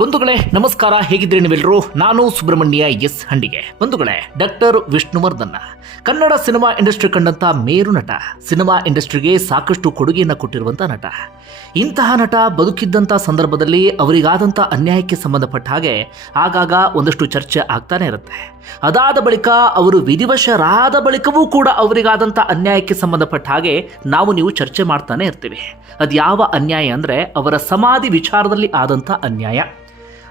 ಬಂಧುಗಳೇ, ನಮಸ್ಕಾರ. ಹೇಗಿದ್ದೀರಿ ನೀವೆಲ್ಲರೂ ನಾನು ಸುಬ್ರಹ್ಮಣ್ಯ ಎಸ್ ಹಂಡಿಗೆ. ಬಂಧುಗಳೇ, doctor Vishnuvardhan. Kannada cinema industry ಕಂಡಂತ ಮೇರು ನಟ. ಸಿನಿಮಾ ಇಂಡಸ್ಟ್ರಿಗೆ ಸಾಕಷ್ಟು ಕೊಡುಗೆಯನ್ನು ಕೊಟ್ಟಿರುವಂತ ನಟ. ಇಂತಹ ನಟ ಬದುಕಿದ್ದಂಥ ಸಂದರ್ಭದಲ್ಲಿ ಅವರಿಗಾದಂಥ ಅನ್ಯಾಯಕ್ಕೆ ಸಂಬಂಧಪಟ್ಟ ಹಾಗೆ ಆಗಾಗ ಒಂದಷ್ಟು ಚರ್ಚೆ ಆಗ್ತಾನೆ ಇರುತ್ತೆ. ಅದಾದ ಬಳಿಕ ಅವರು ವಿಧಿವಶರಾದ ಬಳಿಕವೂ ಕೂಡ ಅವರಿಗಾದಂಥ ಅನ್ಯಾಯಕ್ಕೆ ಸಂಬಂಧಪಟ್ಟ ಹಾಗೆ ನಾವು ನೀವು ಚರ್ಚೆ ಮಾಡ್ತಾನೆ ಇರ್ತೀವಿ. ಅದು ಯಾವ ಅನ್ಯಾಯ ಅಂದರೆ ಅವರ ಸಮಾಧಿ ವಿಚಾರದಲ್ಲಿ ಆದಂಥ ಅನ್ಯಾಯ.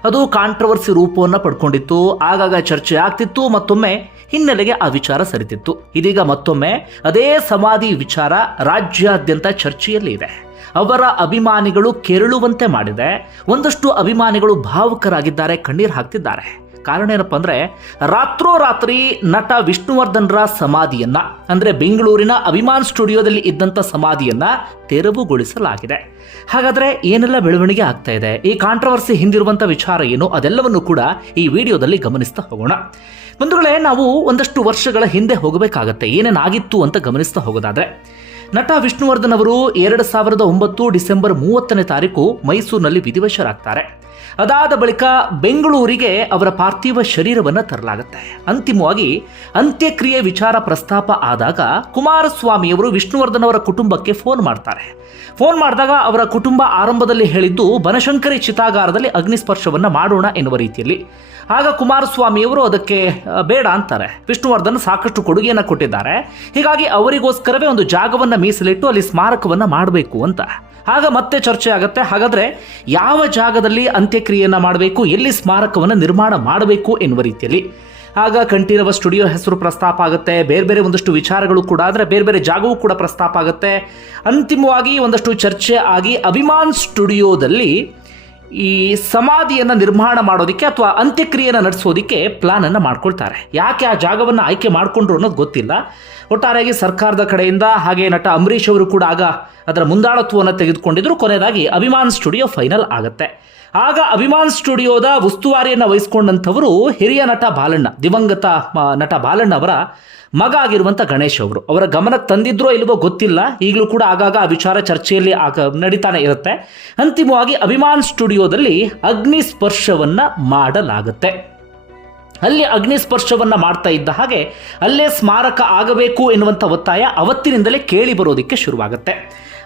ಅದು ಕಾಂಟ್ರವರ್ಸಿ ರೂಪವನ್ನು ಪಡ್ಕೊಂಡಿತ್ತು. ಆಗಾಗ ಚರ್ಚೆ ಆಗ್ತಿತ್ತು, ಮತ್ತೊಮ್ಮೆ ಹಿನ್ನೆಲೆಗೆ ಆ ವಿಚಾರ ಸರಿತಿತ್ತು. ಇದೀಗ ಮತ್ತೊಮ್ಮೆ ಅದೇ ಸಮಾಧಿ ವಿಚಾರ ರಾಜ್ಯಾದ್ಯಂತ ಚರ್ಚೆಯಲ್ಲಿ ಇದೆ. ಅವರ ಅಭಿಮಾನಿಗಳು ಕೆರಳುವಂತೆ ಮಾಡಿದೆ. ಒಂದಷ್ಟು ಅಭಿಮಾನಿಗಳು ಭಾವುಕರಾಗಿದ್ದಾರೆ, ಕಣ್ಣೀರು ಹಾಕ್ತಿದ್ದಾರೆ. ಕಾರಣ ಏನಪ್ಪ ಅಂದರೆ ರಾತ್ರೋರಾತ್ರಿ ನಟ ವಿಷ್ಣುವರ್ಧನ್ರ ಸಮಾಧಿಯನ್ನು, ಅಂದರೆ ಬೆಂಗಳೂರಿನ ಅಭಿಮಾನ್ ಸ್ಟುಡಿಯೋದಲ್ಲಿ ಇದ್ದಂಥ ಸಮಾಧಿಯನ್ನು ತೆರವುಗೊಳಿಸಲಾಗಿದೆ. ಹಾಗಾದರೆ ಏನೆಲ್ಲ ಬೆಳವಣಿಗೆ ಆಗ್ತಾ ಇದೆ? ಈ ಕಾಂಟ್ರವರ್ಸಿ ಹಿಂದಿರುವಂಥ ವಿಚಾರ ಏನು? ಅದೆಲ್ಲವನ್ನು ಕೂಡ ಈ ವಿಡಿಯೋದಲ್ಲಿ ಗಮನಿಸ್ತಾ ಹೋಗೋಣ. ಬಂಧುಗಳೇ, ನಾವು ಒಂದಷ್ಟು ವರ್ಷಗಳ ಹಿಂದೆ ಹೋಗಬೇಕಾಗತ್ತೆ. ಏನೇನಾಗಿತ್ತು ಅಂತ ಗಮನಿಸ್ತಾ ಹೋಗೋದಾದ್ರೆ, ನಟ ವಿಷ್ಣುವರ್ಧನ್ ಅವರು ಎರಡು ಸಾವಿರದ ಒಂಬತ್ತು ಡಿಸೆಂಬರ್ ಮೂವತ್ತನೇ ತಾರೀಕು ಮೈಸೂರಿನಲ್ಲಿ ವಿಧಿವಶರಾಗ್ತಾರೆ. ಅದಾದ ಬಳಿಕ ಬೆಂಗಳೂರಿಗೆ ಅವರ ಪಾರ್ಥಿವ ಶರೀರವನ್ನು ತರಲಾಗುತ್ತೆ. ಅಂತಿಮವಾಗಿ ಅಂತ್ಯಕ್ರಿಯೆ ವಿಚಾರ ಪ್ರಸ್ತಾಪ ಆದಾಗ ಕುಮಾರಸ್ವಾಮಿಯವರು ವಿಷ್ಣುವರ್ಧನ್ ಅವರ ಕುಟುಂಬಕ್ಕೆ ಫೋನ್ ಮಾಡ್ತಾರೆ. ಫೋನ್ ಮಾಡಿದಾಗ ಅವರ ಕುಟುಂಬ ಆರಂಭದಲ್ಲಿ ಹೇಳಿದ್ದು, ಬನಶಂಕರಿ ಚಿತಾಗಾರದಲ್ಲಿ ಅಗ್ನಿಸ್ಪರ್ಶವನ್ನು ಮಾಡೋಣ ಎನ್ನುವ ರೀತಿಯಲ್ಲಿ. ಆಗ ಕುಮಾರಸ್ವಾಮಿಯವರು ಅದಕ್ಕೆ ಬೇಡ ಅಂತಾರೆ. ವಿಷ್ಣುವರ್ಧನ್ ಸಾಕಷ್ಟು ಕೊಡುಗೆಯನ್ನು ಕೊಟ್ಟಿದ್ದಾರೆ. ಹೀಗಾಗಿ ಅವರಿಗೋಸ್ಕರವೇ ಒಂದು ಜಾಗವನ್ನು ಮೀಸಲಿಟ್ಟು ಅಲ್ಲಿ ಸ್ಮಾರಕವನ್ನು ಮಾಡಬೇಕು ಅಂತ. ಆಗ ಮತ್ತೆ ಚರ್ಚೆ ಆಗುತ್ತೆ. ಹಾಗಾದ್ರೆ ಯಾವ ಜಾಗದಲ್ಲಿ ಅಂತ್ಯಕ್ರಿಯೆಯನ್ನು ಮಾಡಬೇಕು, ಎಲ್ಲಿ ಸ್ಮಾರಕವನ್ನು ನಿರ್ಮಾಣ ಮಾಡಬೇಕು ಎನ್ನುವ ರೀತಿಯಲ್ಲಿ. ಆಗ ಕಂಠೀರವ ಸ್ಟುಡಿಯೋ ಹೆಸರು ಪ್ರಸ್ತಾಪ ಆಗುತ್ತೆ. ಬೇರೆ ಬೇರೆ ಒಂದಷ್ಟು ವಿಚಾರಗಳು ಕೂಡ ಆದರೆ ಬೇರೆ ಬೇರೆ ಜಾಗವೂ ಕೂಡ ಪ್ರಸ್ತಾಪ ಆಗುತ್ತೆ. ಅಂತಿಮವಾಗಿ ಒಂದಷ್ಟು ಚರ್ಚೆ ಆಗಿ ಅಭಿಮಾನ್ ಸ್ಟುಡಿಯೋದಲ್ಲಿ ಈ ಸಮಾಧಿಯನ್ನು ನಿರ್ಮಾಣ ಮಾಡೋದಕ್ಕೆ ಅಥವಾ ಅಂತ್ಯಕ್ರಿಯೆಯನ್ನು ನಡೆಸೋದಕ್ಕೆ ಪ್ಲಾನನ್ನು ಮಾಡ್ಕೊಳ್ತಾರೆ. ಯಾಕೆ ಆ ಜಾಗವನ್ನು ಆಯ್ಕೆ ಮಾಡಿಕೊಂಡ್ರು ಅನ್ನೋದು ಗೊತ್ತಿಲ್ಲ. ಒಟ್ಟಾರೆಯಾಗಿ ಸರ್ಕಾರದ ಕಡೆಯಿಂದ ಹಾಗೆ ನಟ ಅಂಬರೀಷ್ ಅವರು ಕೂಡ ಆಗ ಅದರ ಮುಂದಾಳತ್ವವನ್ನು ತೆಗೆದುಕೊಂಡಿದ್ರು. ಕೊನೆಯದಾಗಿ ಅಭಿಮಾನ್ ಸ್ಟುಡಿಯೋ ಫೈನಲ್ ಆಗುತ್ತೆ. ಆಗ ಅಭಿಮಾನ್ ಸ್ಟುಡಿಯೋದ ಉಸ್ತುವಾರಿಯನ್ನು ವಹಿಸಿಕೊಂಡಂಥವರು ಹಿರಿಯ ನಟ ಬಾಲಣ್ಣ, ದಿವಂಗತ ನಟ ಬಾಲಣ್ಣ ಅವರ ಮಗ ಆಗಿರುವಂಥ ಗಣೇಶ್ ಅವರು. ಅವರ ಗಮನ ತಂದಿದ್ರೋ ಇಲ್ವೋ ಗೊತ್ತಿಲ್ಲ. ಈಗಲೂ ಕೂಡ ಆಗಾಗ ಆ ವಿಚಾರ ಚರ್ಚೆಯಲ್ಲಿ ಆಗ ನಡೀತಾನೆ ಇರುತ್ತೆ. ಅಂತಿಮವಾಗಿ ಅಭಿಮಾನ್ ಸ್ಟುಡಿಯೋದಲ್ಲಿ ಅಗ್ನಿ ಸ್ಪರ್ಶವನ್ನು ಮಾಡಲಾಗುತ್ತೆ. ಅಲ್ಲಿ ಅಗ್ನಿ ಸ್ಪರ್ಶವನ್ನ ಮಾಡ್ತಾ ಇದ್ದ ಹಾಗೆ ಅಲ್ಲೇ ಸ್ಮಾರಕ ಆಗಬೇಕು ಎನ್ನುವಂಥ ಒತ್ತಾಯ ಅವತ್ತಿನಿಂದಲೇ ಕೇಳಿ ಬರೋದಕ್ಕೆ ಶುರುವಾಗುತ್ತೆ.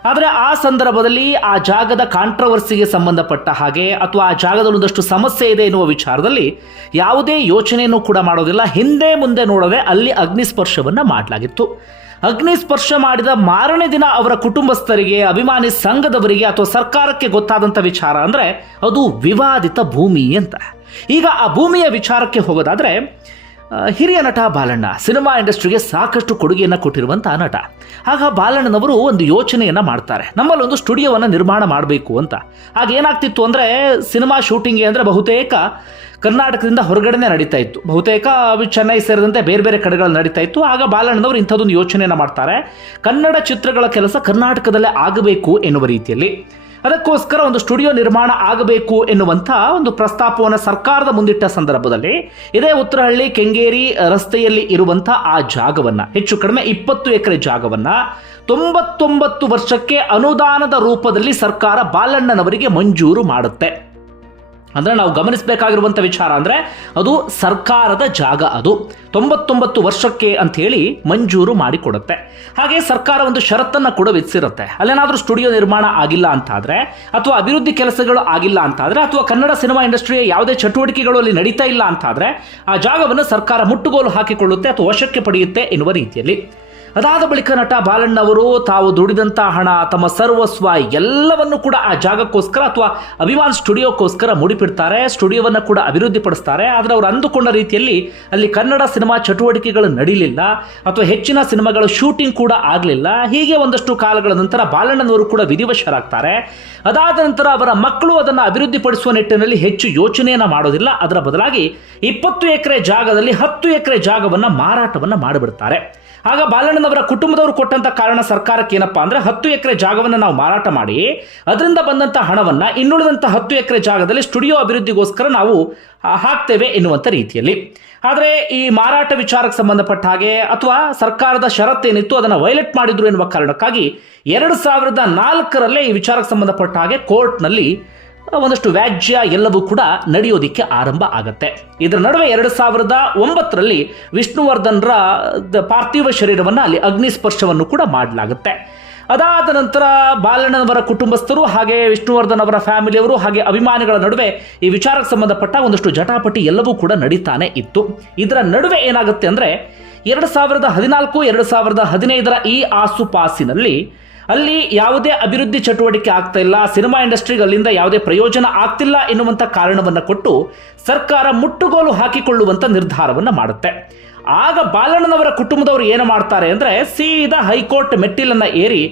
ಆದರೆ ಆ ಸಂದರ್ಭದಲ್ಲಿ ಆ ಜಾಗದ ಕಾಂಟ್ರವರ್ಸಿಗೆ ಸಂಬಂಧಪಟ್ಟ ಹಾಗೆ ಅಥವಾ ಆ ಜಾಗದಲ್ಲಿ ಒಂದಷ್ಟು ಸಮಸ್ಯೆ ಇದೆ ಎನ್ನುವ ವಿಚಾರದಲ್ಲಿ ಯಾವುದೇ ಯೋಚನೆಯನ್ನು ಕೂಡ ಮಾಡೋದಿಲ್ಲ. ಹಿಂದೆ ಮುಂದೆ ನೋಡದೆ ಅಲ್ಲಿ ಅಗ್ನಿ ಸ್ಪರ್ಶವನ್ನ ಮಾಡಲಾಗಿತ್ತು. ಅಗ್ನಿ ಸ್ಪರ್ಶ ಮಾಡಿದ ಮಾರನೇ ದಿನ ಅವರ ಕುಟುಂಬಸ್ಥರಿಗೆ, ಅಭಿಮಾನಿ ಸಂಘದವರಿಗೆ ಅಥವಾ ಸರ್ಕಾರಕ್ಕೆ ಗೊತ್ತಾದಂಥ ವಿಚಾರ ಅಂದರೆ ಅದು ವಿವಾದಿತ ಭೂಮಿ ಅಂತ. ಈಗ ಆ ಭೂಮಿಯ ವಿಚಾರಕ್ಕೆ ಹೋಗೋದಾದರೆ ಹಿರಿಯ ನಟ ಬಾಲಣ್ಣ ಸಿನಿಮಾ ಇಂಡಸ್ಟ್ರಿಗೆ ಸಾಕಷ್ಟು ಕೊಡುಗೆಯನ್ನು ಕೊಟ್ಟಿರುವಂಥ ನಟ. ಆಗ ಬಾಲಣ್ಣನವರು ಒಂದು ಯೋಚನೆಯನ್ನು ಮಾಡ್ತಾರೆ. ನಮ್ಮಲ್ಲಿ ಒಂದು ಸ್ಟುಡಿಯೋವನ್ನು ನಿರ್ಮಾಣ ಮಾಡಬೇಕು ಅಂತ. ಆಗ ಏನಾಗ್ತಿತ್ತು ಅಂದರೆ, ಸಿನಿಮಾ ಶೂಟಿಂಗ್ಗೆ ಅಂದರೆ ಬಹುತೇಕ ಕರ್ನಾಟಕದಿಂದ ಹೊರಗಡೆನೆ ನಡೀತಾ ಇತ್ತು. ಬಹುತೇಕ ಚೆನ್ನೈ ಸೇರಿದಂತೆ ಬೇರೆ ಬೇರೆ ಕಡೆಗಳಲ್ಲಿ ನಡೀತಾ ಇತ್ತು. ಆಗ ಬಾಲಣ್ಣನವರು ಇಂಥದ್ದೊಂದು ಯೋಚನೆಯನ್ನು ಮಾಡ್ತಾರೆ. ಕನ್ನಡ ಚಿತ್ರಗಳ ಕೆಲಸ ಕರ್ನಾಟಕದಲ್ಲೇ ಆಗಬೇಕು ಎನ್ನುವ ರೀತಿಯಲ್ಲಿ. ಅದಕ್ಕೋಸ್ಕರ ಒಂದು ಸ್ಟುಡಿಯೋ ನಿರ್ಮಾಣ ಆಗಬೇಕು ಎನ್ನುವಂಥ ಒಂದು ಪ್ರಸ್ತಾಪವನ್ನು ಸರ್ಕಾರದ ಮುಂದಿಟ್ಟ ಸಂದರ್ಭದಲ್ಲಿ ಇದೇ ಉತ್ತರಹಳ್ಳಿ ಕೆಂಗೇರಿ ರಸ್ತೆಯಲ್ಲಿ ಇರುವಂಥ ಆ ಜಾಗವನ್ನ, ಹೆಚ್ಚು ಕಡಿಮೆ ಇಪ್ಪತ್ತು ಎಕರೆ ಜಾಗವನ್ನ ತೊಂಬತ್ತೊಂಬತ್ತು ವರ್ಷಕ್ಕೆ ಅನುದಾನದ ರೂಪದಲ್ಲಿ ಸರ್ಕಾರ ಬಾಲಣ್ಣನವರಿಗೆ ಮಂಜೂರು ಮಾಡುತ್ತೆ. ಅಂದ್ರೆ ನಾವು ಗಮನಿಸಬೇಕಾಗಿರುವಂಥ ವಿಚಾರ ಅಂದರೆ ಅದು ಸರ್ಕಾರದ ಜಾಗ ಅದು. ತೊಂಬತ್ತೊಂಬತ್ತು ವರ್ಷಕ್ಕೆ ಅಂತ ಹೇಳಿ ಮಂಜೂರು ಮಾಡಿಕೊಡುತ್ತೆ. ಹಾಗೆ ಸರ್ಕಾರ ಒಂದು ಷರತ್ತನ್ನು ಕೂಡ ವಿಧಿಸಿರುತ್ತೆ. ಅಲ್ಲೇನಾದರೂ ಸ್ಟುಡಿಯೋ ನಿರ್ಮಾಣ ಆಗಿಲ್ಲ ಅಂತಾದರೆ, ಅಥವಾ ಅಭಿವೃದ್ಧಿ ಕೆಲಸಗಳು ಆಗಿಲ್ಲ ಅಂತಾದರೆ, ಅಥವಾ ಕನ್ನಡ ಸಿನಿಮಾ ಇಂಡಸ್ಟ್ರಿಯ ಯಾವುದೇ ಚಟುವಟಿಕೆಗಳು ಅಲ್ಲಿ ನಡೀತಾ ಇಲ್ಲ ಅಂತಾದರೆ, ಆ ಜಾಗವನ್ನು ಸರ್ಕಾರ ಮುಟ್ಟುಗೋಲು ಹಾಕಿಕೊಳ್ಳುತ್ತೆ ಅಥವಾ ವಶಕ್ಕೆ ಪಡೆಯುತ್ತೆ ಎನ್ನುವ ರೀತಿಯಲ್ಲಿ. ಅದಾದ ಬಳಿಕ ನಟ ಬಾಲಣ್ಣ ಅವರು ತಾವು ದುಡಿದಂತಹ ಹಣ, ತಮ್ಮ ಸರ್ವಸ್ವ ಎಲ್ಲವನ್ನು ಕೂಡ ಆ ಜಾಗಕ್ಕೋಸ್ಕರ ಅಥವಾ ಅಭಿಮಾನ್ ಸ್ಟುಡಿಯೋಕ್ಕೋಸ್ಕರ ಮುಡಿಪಿಡ್ತಾರೆ, ಸ್ಟುಡಿಯೋವನ್ನು ಕೂಡ ಅಭಿವೃದ್ಧಿಪಡಿಸ್ತಾರೆ. ಆದರೆ ಅವರು ಅಂದುಕೊಂಡ ರೀತಿಯಲ್ಲಿ ಅಲ್ಲಿ ಕನ್ನಡ ಸಿನಿಮಾ ಚಟುವಟಿಕೆಗಳು ನಡೀಲಿಲ್ಲ, ಅಥವಾ ಹೆಚ್ಚಿನ ಸಿನಿಮಾಗಳ ಶೂಟಿಂಗ್ ಕೂಡ ಆಗಲಿಲ್ಲ. ಹೀಗೆ ಒಂದಷ್ಟು ಕಾಲಗಳ ನಂತರ ಬಾಲಣ್ಣನವರು ಕೂಡ ವಿಧಿವಶರಾಗ್ತಾರೆ. ಅದಾದ ನಂತರ ಅವರ ಮಕ್ಕಳು ಅದನ್ನು ಅಭಿವೃದ್ಧಿಪಡಿಸುವ ನಿಟ್ಟಿನಲ್ಲಿ ಹೆಚ್ಚು ಯೋಚನೆಯನ್ನು ಮಾಡೋದಿಲ್ಲ. ಅದರ ಬದಲಾಗಿ ಇಪ್ಪತ್ತು ಎಕರೆ ಜಾಗದಲ್ಲಿ ಹತ್ತು ಎಕರೆ ಜಾಗವನ್ನು ಮಾರಾಟವನ್ನು ಮಾಡಿಬಿಡ್ತಾರೆ. ಆಗ ಬಾಲಣ್ಣನವರ ಕುಟುಂಬದವರು ಕೊಟ್ಟಂತ ಕಾರಣ ಸರ್ಕಾರಕ್ಕೆ ಏನಪ್ಪಾ ಅಂದ್ರೆ ಹತ್ತು ಎಕರೆ ಜಾಗವನ್ನು ನಾವು ಮಾರಾಟ ಮಾಡಿ, ಅದರಿಂದ ಬಂದಂತ ಹಣವನ್ನ ಇನ್ನುಳಿದಂತ ಹತ್ತು ಎಕರೆ ಜಾಗದಲ್ಲಿ ಸ್ಟುಡಿಯೋ ಅಭಿವೃದ್ಧಿಗೋಸ್ಕರ ನಾವು ಹಾಕ್ತೇವೆ ಎನ್ನುವಂತ ರೀತಿಯಲ್ಲಿ. ಆದರೆ ಈ ಮಾರಾಟ ವಿಚಾರಕ್ಕೆ ಸಂಬಂಧಪಟ್ಟ ಹಾಗೆ ಅಥವಾ ಸರ್ಕಾರದ ಷರತ್ತೇನಿತ್ತು ಅದನ್ನು ವೈಲೆಟ್ ಮಾಡಿದ್ರು ಎನ್ನುವ ಕಾರಣಕ್ಕಾಗಿ ಎರಡು ಸಾವಿರದ ನಾಲ್ಕರಲ್ಲೇ ಈ ವಿಚಾರಕ್ಕೆ ಸಂಬಂಧಪಟ್ಟ ಹಾಗೆ ಕೋರ್ಟ್ನಲ್ಲಿ ಒಂದಷ್ಟು ವ್ಯಾಜ್ಯ ಎಲ್ಲವೂ ಕೂಡ ನಡೆಯೋದಿಕ್ಕೆ ಆರಂಭ ಆಗತ್ತೆ. ಇದರ ನಡುವೆ ಎರಡು ಸಾವಿರದ ಒಂಬತ್ತರಲ್ಲಿ ವಿಷ್ಣುವರ್ಧನ್ರ ಪಾರ್ಥಿವ ಶರೀರವನ್ನು ಅಲ್ಲಿ ಅಗ್ನಿ ಸ್ಪರ್ಶವನ್ನು ಕೂಡ ಮಾಡಲಾಗುತ್ತೆ. ಅದಾದ ನಂತರ ಬಾಲಣ್ಣನವರ ಕುಟುಂಬಸ್ಥರು ಹಾಗೆ ವಿಷ್ಣುವರ್ಧನ್ ಅವರ ಫ್ಯಾಮಿಲಿಯವರು ಹಾಗೆ ಅಭಿಮಾನಿಗಳ ನಡುವೆ ಈ ವಿಚಾರಕ್ಕೆ ಸಂಬಂಧಪಟ್ಟ ಒಂದಷ್ಟು ಜಟಾಪಟಿ ಎಲ್ಲವೂ ಕೂಡ ನಡೀತಾನೆ ಇತ್ತು. ಇದರ ನಡುವೆ ಏನಾಗುತ್ತೆ ಅಂದ್ರೆ ಎರಡು ಸಾವಿರದ ಹದಿನಾಲ್ಕು, ಎರಡು ಸಾವಿರದ ಹದಿನೈದರ ಈ ಆಸುಪಾಸಿನಲ್ಲಿ ಅಲ್ಲಿ ಯಾವುದೇ ಅಭಿವೃದ್ಧಿ ಚಟುವಟಿಕೆ ಆಗ್ತಾ ಇಲ್ಲ, ಸಿನಿಮಾ ಇಂಡಸ್ಟ್ರಿಗೆ ಅಲ್ಲಿಂದ ಯಾವುದೇ ಪ್ರಯೋಜನ ಆಗ್ತಿಲ್ಲ ಎನ್ನುವಂಥ ಕಾರಣವನ್ನು ಕೊಟ್ಟು ಸರ್ಕಾರ ಮುಟ್ಟುಗೋಲು ಹಾಕಿಕೊಳ್ಳುವಂಥ ನಿರ್ಧಾರವನ್ನು ಮಾಡುತ್ತೆ. ಆಗ ಬಾಲಣ್ಣನವರ ಕುಟುಂಬದವರು ಏನು ಮಾಡ್ತಾರೆ ಅಂದರೆ ಸೀದಾ ಹೈಕೋರ್ಟ್ ಮೆಟ್ಟಿಲನ್ನು ಏರಿ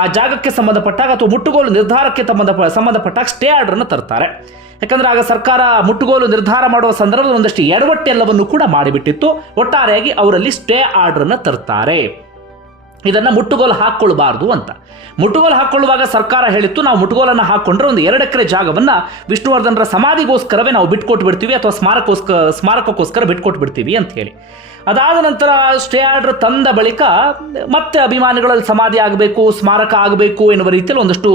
ಆ ಜಾಗಕ್ಕೆ ಸಂಬಂಧಪಟ್ಟಾಗ ಅಥವಾ ಮುಟ್ಟುಗೋಲು ನಿರ್ಧಾರಕ್ಕೆ ಸಂಬಂಧ ಸಂಬಂಧಪಟ್ಟಾಗ ಸ್ಟೇ ಆರ್ಡರ್ನ ತರ್ತಾರೆ. ಯಾಕಂದರೆ ಆಗ ಸರ್ಕಾರ ಮುಟ್ಟುಗೋಲು ನಿರ್ಧಾರ ಮಾಡುವ ಸಂದರ್ಭದಲ್ಲಿ ಒಂದಷ್ಟು ಎಡವಟ್ಟೆಲ್ಲವನ್ನು ಕೂಡ ಮಾಡಿಬಿಟ್ಟಿತ್ತು. ಒಟ್ಟಾರೆಯಾಗಿ ಅವರಲ್ಲಿ ಸ್ಟೇ ಆರ್ಡರ್ನ ತರ್ತಾರೆ. ಇದನ್ನ ಮುಟ್ಟುಗೋಲು ಹಾಕ್ಕೊಳ್ಬಾರ್ದು ಅಂತ. ಮುಟ್ಟುಗೋಲು ಹಾಕ್ಕೊಳ್ಳುವಾಗ ಸರ್ಕಾರ ಹೇಳಿತ್ತು, ನಾವು ಮುಟ್ಟುಗೋಲನ್ನು ಹಾಕ್ಕೊಂಡ್ರೆ ಒಂದು ಎರಡು ಎಕರೆ ಜಾಗವನ್ನು ವಿಷ್ಣುವರ್ಧನರ ಸಮಾಧಿಗೋಸ್ಕರವೇ ನಾವು ಬಿಟ್ಕೊಟ್ಟು ಬಿಡ್ತೀವಿ ಅಥವಾ ಸ್ಮಾರಕೋಸ್ಕರ ಸ್ಮಾರಕಕ್ಕೋಸ್ಕರ ಬಿಟ್ಕೊಟ್ಟು ಬಿಡ್ತೀವಿ ಅಂತ ಹೇಳಿ. ಅದಾದ ನಂತರ ಸ್ಟೇ ಆರ್ಡರ್ ತಂದ ಬಳಿಕ ಮತ್ತೆ ಅಭಿಮಾನಿಗಳಲ್ಲಿ ಸಮಾಧಿ ಆಗಬೇಕು, ಸ್ಮಾರಕ ಆಗಬೇಕು ಎನ್ನುವ ರೀತಿಯಲ್ಲಿ ಒಂದಷ್ಟು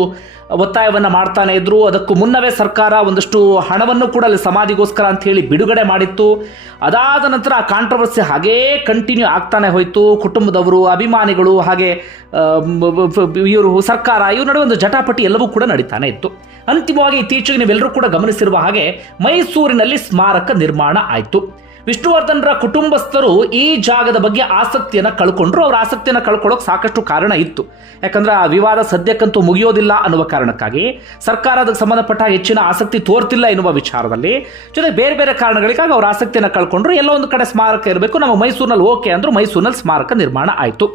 ಒತ್ತಾಯವನ್ನು ಮಾಡ್ತಾನೆ ಇದ್ರು. ಅದಕ್ಕೂ ಮುನ್ನವೇ ಸರ್ಕಾರ ಒಂದಷ್ಟು ಹಣವನ್ನು ಕೂಡ ಅಲ್ಲಿ ಸಮಾಧಿಗೋಸ್ಕರ ಅಂತ ಹೇಳಿ ಬಿಡುಗಡೆ ಮಾಡಿತ್ತು. ಅದಾದ ನಂತರ ಆ ಕಾಂಟ್ರವರ್ಸಿ ಹಾಗೇ ಕಂಟಿನ್ಯೂ ಆಗ್ತಾನೆ ಹೋಯಿತು. ಕುಟುಂಬದವರು, ಅಭಿಮಾನಿಗಳು ಹಾಗೆ ಇವರು ಸರ್ಕಾರ, ಇವ್ರ ನಡುವೆ ಒಂದು ಜಟಾಪಟಿ ಎಲ್ಲವೂ ಕೂಡ ನಡೀತಾನೆ ಇತ್ತು. ಅಂತಿಮವಾಗಿ ಇತ್ತೀಚೆಗೆ ನೀವೆಲ್ಲರೂ ಕೂಡ ಗಮನಿಸಿರುವ ಹಾಗೆ ಮೈಸೂರಿನಲ್ಲಿ ಸ್ಮಾರಕ ನಿರ್ಮಾಣ ಆಯಿತು. ವಿಷ್ಣುವರ್ಧನ್ರ ಕುಟುಂಬಸ್ಥರು ಈ ಜಾಗದ ಬಗ್ಗೆ ಆಸಕ್ತಿಯನ್ನು ಕಳ್ಕೊಂಡ್ರು. ಅವ್ರ ಆಸಕ್ತಿಯನ್ನು ಕಳ್ಕೊಳ್ಳೋಕೆ ಸಾಕಷ್ಟು ಕಾರಣ ಇತ್ತು. ಯಾಕಂದ್ರೆ ಆ ವಿವಾದ ಸದ್ಯಕ್ಕಂತೂ ಮುಗಿಯೋದಿಲ್ಲ ಅನ್ನುವ ಕಾರಣಕ್ಕಾಗಿ ಸರ್ಕಾರ ಅದಕ್ಕೆ ಸಂಬಂಧಪಟ್ಟ ಹೆಚ್ಚಿನ ಆಸಕ್ತಿ ತೋರ್ತಿಲ್ಲ ಎನ್ನುವ ವಿಚಾರದಲ್ಲಿ. ಜೊತೆ ಬೇರೆ ಬೇರೆ ಕಾರಣಗಳಿಗಾಗಿ ಅವ್ರ ಆಸಕ್ತಿಯನ್ನು ಕಳ್ಕೊಂಡ್ರು. ಎಲ್ಲೋ ಒಂದು ಕಡೆ ಸ್ಮಾರಕ ಇರಬೇಕು. ನಮ್ಮ ಮೈಸೂರಿನಲ್ಲಿ ಓಕೆ ಅಂದ್ರು ಮೈಸೂರಿನಲ್ಲಿ ಸ್ಮಾರಕ ನಿರ್ಮಾಣ ಆಯಿತು.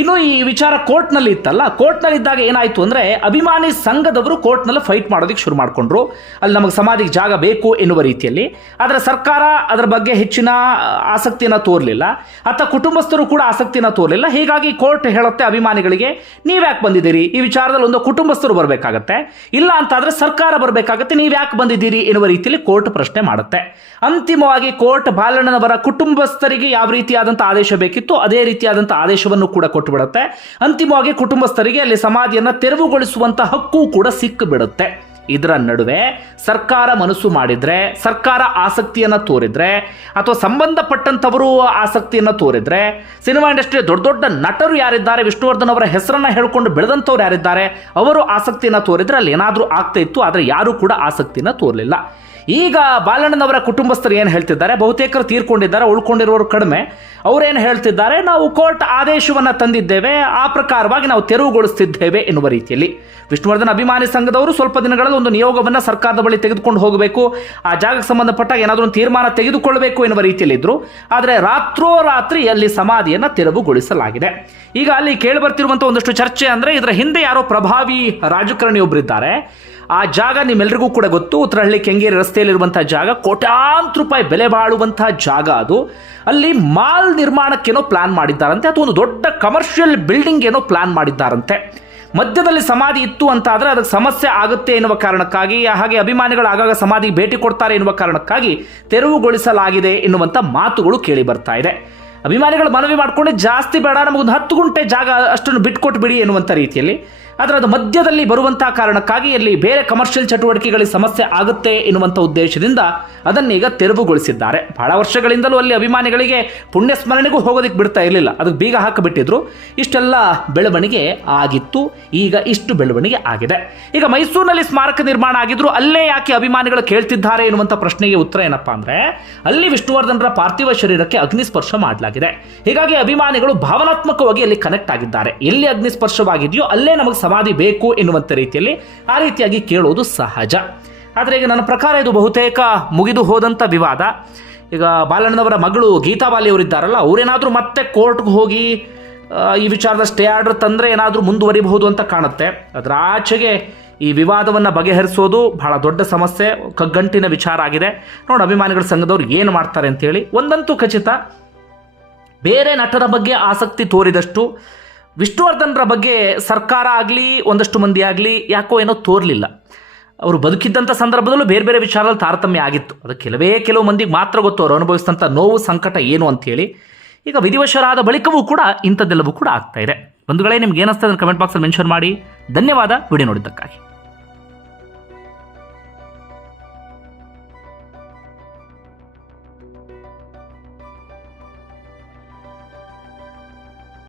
ಇನ್ನು ಈ ವಿಚಾರ ಕೋರ್ಟ್ನಲ್ಲಿ ಇತ್ತಲ್ಲ, ಕೋರ್ಟ್ನಲ್ಲಿ ಇದ್ದಾಗ ಏನಾಯಿತು ಅಂದರೆ ಅಭಿಮಾನಿ ಸಂಘದವರು ಕೋರ್ಟ್ನಲ್ಲಿ ಫೈಟ್ ಮಾಡೋದಕ್ಕೆ ಶುರು ಮಾಡಿಕೊಂಡ್ರು. ಅಲ್ಲಿ ನಮಗೆ ಸಮಾಧಿಗೆ ಜಾಗ ಬೇಕು ಎನ್ನುವ ರೀತಿಯಲ್ಲಿ. ಆದರೆ ಸರ್ಕಾರ ಅದರ ಬಗ್ಗೆ ಹೆಚ್ಚಿನ ಆಸಕ್ತಿಯನ್ನು ತೋರಲಿಲ್ಲ. ಅಥವಾ ಕುಟುಂಬಸ್ಥರು ಕೂಡ ಆಸಕ್ತಿಯನ್ನು ತೋರಲಿಲ್ಲ. ಹೀಗಾಗಿ ಕೋರ್ಟ್ ಹೇಳುತ್ತೆ ಅಭಿಮಾನಿಗಳಿಗೆ, ನೀವ್ಯಾಕೆ ಬಂದಿದ್ದೀರಿ? ಈ ವಿಚಾರದಲ್ಲಿ ಒಂದು ಕುಟುಂಬಸ್ಥರು ಬರಬೇಕಾಗತ್ತೆ. ಇಲ್ಲ ಅಂತಾದರೆ ಸರ್ಕಾರ ಬರಬೇಕಾಗತ್ತೆ. ನೀವು ಯಾಕೆ ಬಂದಿದ್ದೀರಿ? ಎನ್ನುವ ರೀತಿಯಲ್ಲಿ ಕೋರ್ಟ್ ಪ್ರಶ್ನೆ ಮಾಡುತ್ತೆ. ಅಂತಿಮವಾಗಿ ಕೋರ್ಟ್ ಬಾಲಣ್ಣನವರ ಕುಟುಂಬಸ್ಥರಿಗೆ ಯಾವ ರೀತಿಯಾದಂಥ ಆದೇಶ ಬೇಕಿತ್ತು, ಅದೇ ರೀತಿಯಾದಂಥ ಆದೇಶವನ್ನು ಕೂಡ ಕೊಟ್ಟುಬಿಡುತ್ತೆ ಅಂತಿಮವಾಗಿ ಕುಟುಂಬಸ್ಥರಿಗೆ ಅಲ್ಲಿ ಸಮಾಧಿಯನ್ನು ತೆರವುಗೊಳಿಸುವಂತ ಹಕ್ಕು ಕೂಡ ಸಿಕ್ಕಿಬಿಡುತ್ತೆ. ಇದರ ನಡುವೆ ಸರ್ಕಾರ ಮನಸ್ಸು ಮಾಡಿದ್ರೆ, ಸರ್ಕಾರ ಆಸಕ್ತಿಯನ್ನು ತೋರಿದ್ರೆ, ಅಥವಾ ಸಂಬಂಧಪಟ್ಟಂಥವರು ಆಸಕ್ತಿಯನ್ನು ತೋರಿದ್ರೆ, ಸಿನಿಮಾ ಇಂಡಸ್ಟ್ರಿಯ ದೊಡ್ಡ ದೊಡ್ಡ ನಟರು ಯಾರಿದ್ದಾರೆ, ವಿಷ್ಣುವರ್ಧನ್ ಅವರ ಹೆಸರನ್ನ ಹೇಳ್ಕೊಂಡು ಬೆಳೆದಂಥವ್ರು ಯಾರಿದ್ದಾರೆ, ಅವರು ಆಸಕ್ತಿಯನ್ನು ತೋರಿದರೆ ಅಲ್ಲಿ ಏನಾದರೂ ಆಗ್ತಾ ಇತ್ತು, ಆದರೆ ಯಾರೂ ಕೂಡ ಆಸಕ್ತಿಯನ್ನು ತೋರಲಿಲ್ಲ. ಈಗ ಬಾಲಣ್ಣನವರ ಕುಟುಂಬಸ್ಥರು ಏನು ಹೇಳ್ತಿದ್ದಾರೆ? ಬಹುತೇಕರು ತೀರ್ಕೊಂಡಿದ್ದಾರೆ ಉಳ್ಕೊಂಡಿರೋರು ಕಡಿಮೆ. ಅವರೇನು ಹೇಳ್ತಿದ್ದಾರೆ? ನಾವು ಕೋರ್ಟ್ ಆದೇಶವನ್ನು ತಂದಿದ್ದೇವೆ, ಆ ಪ್ರಕಾರವಾಗಿ ನಾವು ತೆರವುಗೊಳಿಸ್ತಿದ್ದೇವೆ ಎನ್ನುವ ರೀತಿಯಲ್ಲಿ. ವಿಷ್ಣುವರ್ಧನ್ ಅಭಿಮಾನಿ ಸಂಘದವರು ಸ್ವಲ್ಪ ದಿನಗಳಲ್ಲಿ ಒಂದು ನಿಯೋಗವನ್ನು ಸರ್ಕಾರದ ಬಳಿ ತೆಗೆದುಕೊಂಡು ಹೋಗಬೇಕು, ಆ ಜಾಗಕ್ಕೆ ಸಂಬಂಧಪಟ್ಟ ಏನಾದರೂ ಒಂದು ತೀರ್ಮಾನ ತೆಗೆದುಕೊಳ್ಳಬೇಕು ಎನ್ನುವ ರೀತಿಯಲ್ಲಿ ಇದ್ರು. ಆದರೆ ರಾತ್ರೋರಾತ್ರಿ ಅಲ್ಲಿ ಸಮಾಧಿಯನ್ನು ತೆರವುಗೊಳಿಸಲಾಗಿದೆ. ಈಗ ಅಲ್ಲಿ ಕೇಳಿಬರ್ತಿರುವಂಥ ಒಂದಷ್ಟು ಚರ್ಚೆ ಅಂದರೆ, ಇದರ ಹಿಂದೆ ಯಾರೋ ಪ್ರಭಾವಿ ರಾಜಕಾರಣಿಯೊಬ್ಬರಿದ್ದಾರೆ ಆ ಜಾಗ ನಿಮ್ಮೆಲ್ರಿಗೂ ಕೂಡ ಗೊತ್ತು. ಉತ್ತರಹಳ್ಳಿ ಕೆಂಗೇರಿ ರಸ್ತೆಯಲ್ಲಿರುವಂಥ ಜಾಗ, ಕೋಟ್ಯಾಂತರ ರೂಪಾಯಿ ಬೆಲೆ ಬಾಳುವಂತಹ ಜಾಗ ಅದು. ಅಲ್ಲಿ ಮಾಲ್ ನಿರ್ಮಾಣಕ್ಕೇನೋ ಪ್ಲಾನ್ ಮಾಡಿದ್ದಾರಂತೆ, ಅಥವಾ ಒಂದು ದೊಡ್ಡ ಕಮರ್ಷಿಯಲ್ ಬಿಲ್ಡಿಂಗ್ ಏನೋ ಪ್ಲಾನ್ ಮಾಡಿದ್ದಾರಂತೆ. ಮಧ್ಯದಲ್ಲಿ ಸಮಾಧಿ ಇತ್ತು ಅಂತ ಆದರೆ ಅದಕ್ಕೆ ಸಮಸ್ಯೆ ಆಗುತ್ತೆ ಎನ್ನುವ ಕಾರಣಕ್ಕಾಗಿ, ಹಾಗೆ ಅಭಿಮಾನಿಗಳು ಆಗಾಗ ಸಮಾಧಿಗೆ ಭೇಟಿ ಕೊಡ್ತಾರೆ ಎನ್ನುವ ಕಾರಣಕ್ಕಾಗಿ ತೆರವುಗೊಳಿಸಲಾಗಿದೆ ಎನ್ನುವಂಥ ಮಾತುಗಳು ಕೇಳಿ ಬರ್ತಾ ಇದೆ. ಅಭಿಮಾನಿಗಳು ಮನವಿ ಮಾಡಿಕೊಂಡೆ, ಜಾಸ್ತಿ ಬೇಡ, ನಮಗೊಂದು ಹತ್ತು ಗುಂಟೆ ಜಾಗ ಅಷ್ಟನ್ನು ಬಿಟ್ಕೊಟ್ಬಿಡಿ ಎನ್ನುವಂಥ ರೀತಿಯಲ್ಲಿ. ಆದರೆ ಅದು ಮಧ್ಯದಲ್ಲಿ ಬರುವಂತಹ ಕಾರಣಕ್ಕಾಗಿ ಅಲ್ಲಿ ಬೇರೆ ಕಮರ್ಷಿಯಲ್ ಚಟುವಟಿಕೆಗಳಿಗೆ ಸಮಸ್ಯೆ ಆಗುತ್ತೆ ಎನ್ನುವಂಥ ಉದ್ದೇಶದಿಂದ ಅದನ್ನೀಗ ತೆರವುಗೊಳಿಸಿದ್ದಾರೆ. ಬಹಳ ವರ್ಷಗಳಿಂದಲೂ ಅಲ್ಲಿ ಅಭಿಮಾನಿಗಳಿಗೆ ಪುಣ್ಯ ಸ್ಮರಣೆಗೂ ಹೋಗೋದಕ್ಕೆ ಬಿಡ್ತಾ ಇರಲಿಲ್ಲ. ಅದಕ್ಕೆ ಬೀಗ ಹಾಕಿಬಿಟ್ಟಿದ್ರು. ಇಷ್ಟೆಲ್ಲ ಬೆಳವಣಿಗೆ ಆಗಿತ್ತು. ಈಗ ಇಷ್ಟು ಬೆಳವಣಿಗೆ ಆಗಿದೆ. ಈಗ ಮೈಸೂರಿನಲ್ಲಿ ಸ್ಮಾರಕ ನಿರ್ಮಾಣ ಆಗಿದ್ರು. ಅಲ್ಲೇ ಯಾಕೆ ಅಭಿಮಾನಿಗಳು ಕೇಳ್ತಿದ್ದಾರೆ ಎನ್ನುವಂಥ ಪ್ರಶ್ನೆಗೆ ಉತ್ತರ ಏನಪ್ಪಾ ಅಂದರೆ, ಅಲ್ಲಿ ವಿಷ್ಣುವರ್ಧನರ ಪಾರ್ಥಿವ ಶರೀರಕ್ಕೆ ಅಗ್ನಿಸ್ಪರ್ಶ ಮಾಡಲಾಗಿದೆ. ಹೀಗಾಗಿ ಅಭಿಮಾನಿಗಳು ಭಾವನಾತ್ಮಕವಾಗಿ ಅಲ್ಲಿ ಕನೆಕ್ಟ್ ಆಗಿದ್ದಾರೆ. ಎಲ್ಲಿ ಅಗ್ನಿಸ್ಪರ್ಶವಾಗಿದೆಯೋ ಅಲ್ಲೇ ನಮಗೆ ಸಮಾಧಿ ಬೇಕು ಎನ್ನುವಂಥ ರೀತಿಯಲ್ಲಿ ಆ ರೀತಿಯಾಗಿ ಕೇಳೋದು ಸಹಜ. ಆದರೆ ಈಗ ನನ್ನ ಪ್ರಕಾರ ಇದು ಬಹುತೇಕ ಮುಗಿದು ಹೋದಂಥ ವಿವಾದ. ಈಗ ಬಾಲಣ್ಣನವರ ಮಗಳು ಗೀತಾ ಅವರಿದ್ದಾರಲ್ಲ ಅವರೇನಾದರೂ ಮತ್ತೆ ಕೋರ್ಟ್ಗೆ ಹೋಗಿ ಈ ವಿಚಾರದ ಸ್ಟೇ ಆರ್ಡರ್ ತಂದರೆ ಏನಾದರೂ ಮುಂದುವರಿಬಹುದು ಅಂತ ಕಾಣುತ್ತೆ. ಅದರ ಆಚೆಗೆ ಈ ವಿವಾದವನ್ನು ಬಗೆಹರಿಸೋದು ಬಹಳ ದೊಡ್ಡ ಸಮಸ್ಯೆ, ಕಗ್ಗಂಟಿನ ವಿಚಾರ ಆಗಿದೆ. ನೋಡಿ ಅಭಿಮಾನಿಗಳ ಸಂಘದವ್ರು ಏನು ಮಾಡ್ತಾರೆ ಅಂತೇಳಿ ಒಂದಂತೂ ಖಚಿತ. ಬೇರೆ ನಟರ ಬಗ್ಗೆ ಆಸಕ್ತಿ ತೋರಿದಷ್ಟು ವಿಷ್ಣುವರ್ಧನ್ರ ಬಗ್ಗೆ ಸರ್ಕಾರ ಆಗಲಿ, ಒಂದಷ್ಟು ಮಂದಿ ಆಗಲಿ ಯಾಕೋ ಏನೋ ತೋರಲಿಲ್ಲ. ಅವರು ಬದುಕಿದ್ದಂಥ ಸಂದರ್ಭದಲ್ಲೂ ಬೇರೆ ಬೇರೆ ವಿಚಾರದಲ್ಲಿ ತಾರತಮ್ಯ ಆಗಿತ್ತು. ಅದು ಕೆಲವೇ ಕೆಲವು ಮಂದಿಗೆ ಮಾತ್ರ ಗೊತ್ತು, ಅವರು ಅನುಭವಿಸಿದಂಥ ನೋವು, ಸಂಕಟ ಏನು ಅಂಥೇಳಿ. ಈಗ ವಿಧಿವಶರಾದ ಬಳಿಕವೂ ಕೂಡ ಇಂಥದ್ದೆಲ್ಲವೂ ಕೂಡ ಆಗ್ತಾ ಇದೆ. ಬಂಧುಗಳೇ, ನಿಮ್ಗೆ ಏನಿಸ್ತದೆ ಕಮೆಂಟ್ ಬಾಕ್ಸಲ್ಲಿ ಮೆನ್ಷನ್ ಮಾಡಿ. ಧನ್ಯವಾದ, ವಿಡಿಯೋ ನೋಡಿದ್ದಕ್ಕಾಗಿ.